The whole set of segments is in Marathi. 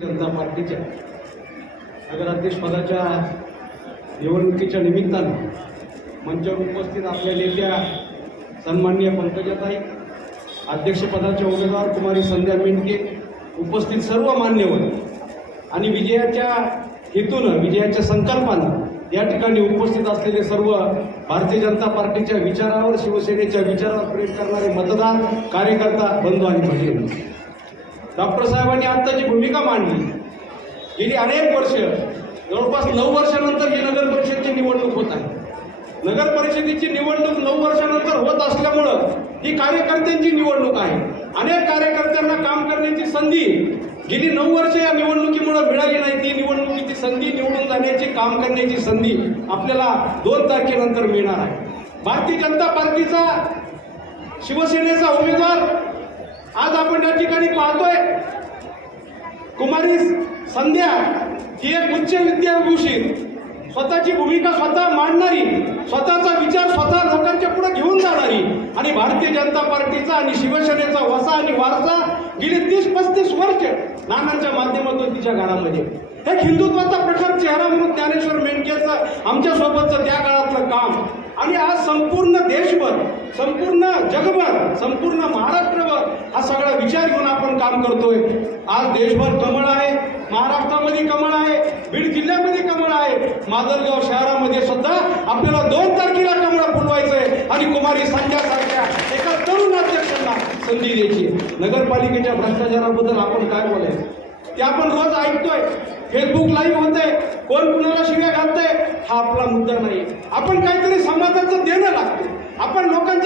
जनता पार्टीच्या नगराध्यक्षपदाच्या निवडणुकीच्या निमित्तानं मंचावर उपस्थित आपल्या नेत्या सन्माननीय पंकजाताई अध्यक्षपदाच्या उमेदवार कुमारी संध्या मेंढके उपस्थित सर्व मान्यवर आणि विजयाच्या हेतूनं विजयाच्या संकल्पानं या ठिकाणी उपस्थित असलेले सर्व भारतीय जनता पार्टीच्या विचारावर शिवसेनेच्या विचारावर प्रेम करणारे मतदार कार्यकर्ता बंधू आणि भगिनी. डॉक्टर साहेबांनी आता जी भूमिका मांडली. गेली अनेक वर्ष जवळपास नऊ वर्षानंतर ही नगर परिषदची निवडणूक होत आहे. नगर परिषदेची निवडणूक नऊ वर्षानंतर होत असल्यामुळं ही कार्यकर्त्यांची निवडणूक आहे. अनेक कार्यकर्त्यांना काम करण्याची संधी गेली नऊ वर्ष या निवडणुकीमुळे मिळाली नाही. ती निवडणुकीची संधी निवडून जाण्याची काम करण्याची संधी आपल्याला दोन तारखेनंतर मिळणार आहे. भारतीय जनता पार्टीचा शिवसेनेचा उमेदवार आज आपण या ठिकाणी पाहतोय. कुमारी संध्या ही एक उच्च विद्याभूषित स्वतःची भूमिका स्वतः मांडणारी स्वतःचा विचार स्वतः लोकांच्या पुढे घेऊन जाणारी. आणि भारतीय जनता पार्टीचा आणि शिवसेनेचा वसा आणि वारसा गेली तीस पस्तीस वर्ष नानांच्या माध्यमातून तिच्या घरामध्ये. एक हिंदुत्वाचा प्रखर चेहरा म्हणून ज्ञानेश्वर मेंढकेचं आमच्यासोबतचं त्या काळातलं काम. आणि आज संपूर्ण देशभर संपूर्ण जगभर संपूर्ण महाराष्ट्रभर हा सगळा विचार घेऊन काम करतोय. आज देशभर कमळ आहे महाराष्ट्रामध्ये कमळ आहे बीड जिल्ह्यामध्ये कमळ आहे. माजलगाव शहरामध्ये सुद्धा आपल्याला दोन तारखेला कमळ फुलवायचंय आणि कुमारी संध्यासारख्या एका तरुण अध्यक्षांना संधी द्यायची नगरपालिकेच्या भ्रष्टाचाराबद्दल आपण काय बोलायचं? ते आपण रोज ऐकतोय. फेसबुक लाईव्ह होते कोण कुणाला शिव्या घालतंय? हा आपला मुद्दा नाही. आपण काहीतरी समाजाचं देणं लागतो. आपण लोकांना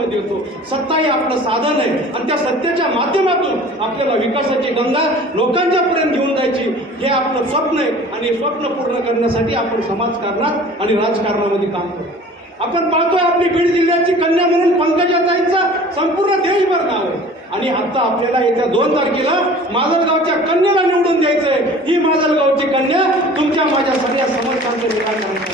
सेवेसाठी देतो. सत्ता हे आपलं साधन आहे. आणि त्या सत्तेच्या माध्यमातून आपल्याला विकासाची गंगा लोकांच्या पर्यंत घेऊन जायची हे आपलं स्वप्न आहे. आणि हे स्वप्न पूर्ण करण्यासाठी आपण समाजकारणात आणि राजकारणामध्ये काम करतो आपण पाहतोय आपली बीड जिल्ह्याची कन्या म्हणून पंकजाताईंचा संपूर्ण देशभर नाव आहे. आणि आता आपल्याला येत्या दोन तारखेला माजलगावच्या कन्याला निवडून द्यायचंय. ही माजलगावची कन्या तुमच्या माझ्या सगळ्या समस्यांचं निराकरण करणार आहे.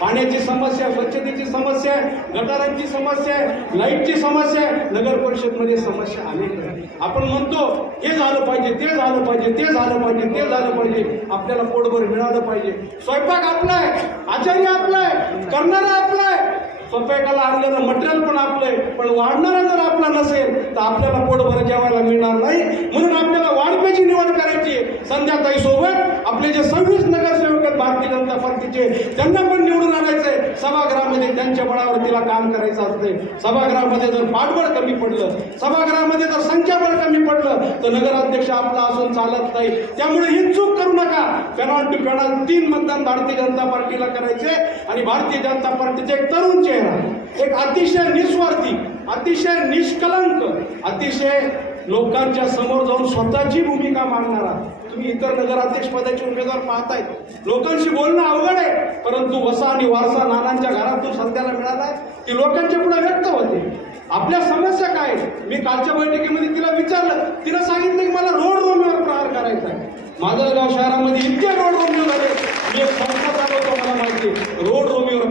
पाण्याची समस्या स्वच्छतेची समस्या आहे गटारांची समस्या आहे लाईटची समस्या आहे नगर परिषदमध्ये समस्या अनेक आहे आपण म्हणतो हे झालं पाहिजे ते झालं पाहिजे ते झालं पाहिजे ते झालं पाहिजे. आपल्याला पोटभर मिळालं पाहिजे. स्वयंपाक आपला आहे आचार्य आपला आहे करणारा आपला आहे स्वयंपाकाला आणलेलं मटेरियल पण आपलं आहे पण वाढणारा जर आपला नसेल तर आपल्याला पोटभर जेवायला मिळणार नाही. म्हणून आपल्याला वाढप्याची निवड करायची. आहे. संध्याताई सोबत आपले जे सव्वीस नगरसेवक आहेत भारतीय जनता पार्टीचे त्यांना पण निवडून आणायचंय. सभागृहामध्ये त्यांच्या बळावर तिला काम करायचं असते सभागृहामध्ये जर पाठबळ कमी पडलं सभागृहामध्ये जर संख्याबळ कमी पडलं तर नगराध्यक्ष आपला असून चालत नाही. त्यामुळे ही चूक करू नका. पेनॉल टू पेनॉल तीन मतदान भारतीय जनता पार्टीला करायचे आणि भारतीय जनता पार्टीचे एक तरुण चेहरा एक अतिशय निस्वार्थी अतिशय निष्कलंक अतिशय लोकांच्या समोर जाऊन स्वतःची भूमिका मांडणारा. तुम्ही इतर नगराध्यक्ष पदाचे उमेदवार पाहतायत लोकांशी बोलणं अवघड आहे परंतु वसा आणि वारसा नानांच्या घरातून सध्याला मिळालाय ती लोकांच्या पुढे व्यक्त होते. आपल्या समस्या काय मी कालच्या बैठकीमध्ये तिला विचारलं. तिला सांगितलं की मला रोड रोमीवर प्रहार करायचा आहे. माजलगाव शहरामध्ये इतके रोड रोमिओ झाले. मी एक संस्था चालवतो मला माहिती आहे. रोड रोमीवर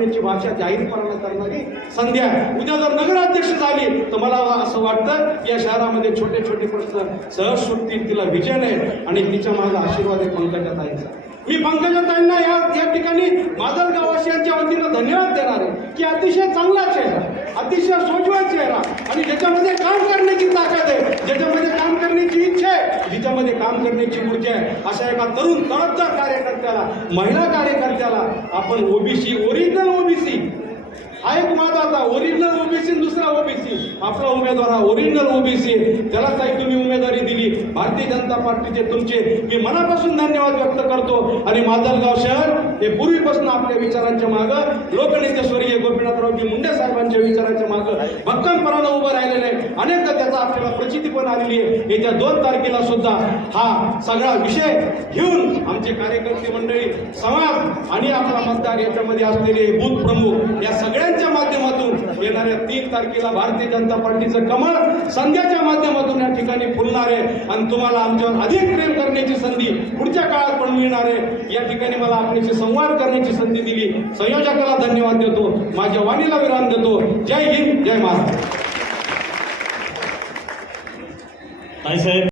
करण्याची भाषा जाहीरपणानं करणारी संध्या उद्या जर नगराध्यक्ष झाली तर मला असं वाटतं की या शहरामध्ये छोटे छोटे प्रश्न सहज सुटतील तिला विजय आहे आणि तिच्या माझा आशीर्वाद आहे. पंकजाताईंचा मी पंकजाताईंना या या ठिकाणी माजलगाववासियांच्या वतीनं धन्यवाद देणार आहे की अतिशय चांगला चेहरा अतिशय सोजवा चेहरा आणि ज्याच्या काम करण्याची ताकद आहे ज्याच्यामध्ये काम करण्याची इच्छा आहे जिच्यामध्ये काम करण्याची ऊर्जा आहे. अशा एका तरुण तळपदार कार्यकर्त्याला महिला कार्यकर्त्याला आपण ओबीसी ओरिजिनल ओबीसी हा एक माझा आता ओरिजिनल ओबीसी दुसरा ओबीसी आपला उमेदवार हा ओरिजिनल ओबीसी त्याला काही तुम्ही उमेदवारी दिली. भारतीय जनता पार्टीचे तुमचे. मी मनापासून धन्यवाद व्यक्त करतो. आणि माजलगाव शहर हे पूर्वीपासून आपल्या विचारांच्या मागं लोकनेते स्वर्गीय गोपीनाथरावजी मुंडे साहेबांच्या विचारांच्या मागं भक्कमपणानं उभं राहिलेलं आहे. अनेकदा त्याचा आपल्याला प्रचिती पण आलेली आहे. येत्या दोन तारखेला सुद्धा हा सगळा विषय घेऊन आमचे कार्यकर्ते मंडळी समाज आणि आपला मतदार याच्यामध्ये असलेले बूथ प्रमुख या सगळ्या सगळ्यांच्या माध्यमातून येणाऱ्या तीन तारखेला भारतीय जनता पार्टीचं कमळ संध्याच्या माध्यमातून या ठिकाणी फुलणार आहे. आणि तुम्हाला आमच्यावर अधिक प्रेम करण्याची संधी पुढच्या काळात पण मिळणार आहे. या ठिकाणी मला आपल्याशी संवाद करण्याची संधी दिली. संयोजकाला धन्यवाद देतो. माझ्या वाणीला विराम देतो. जय हिंद जय महाराष्ट्र. साहेब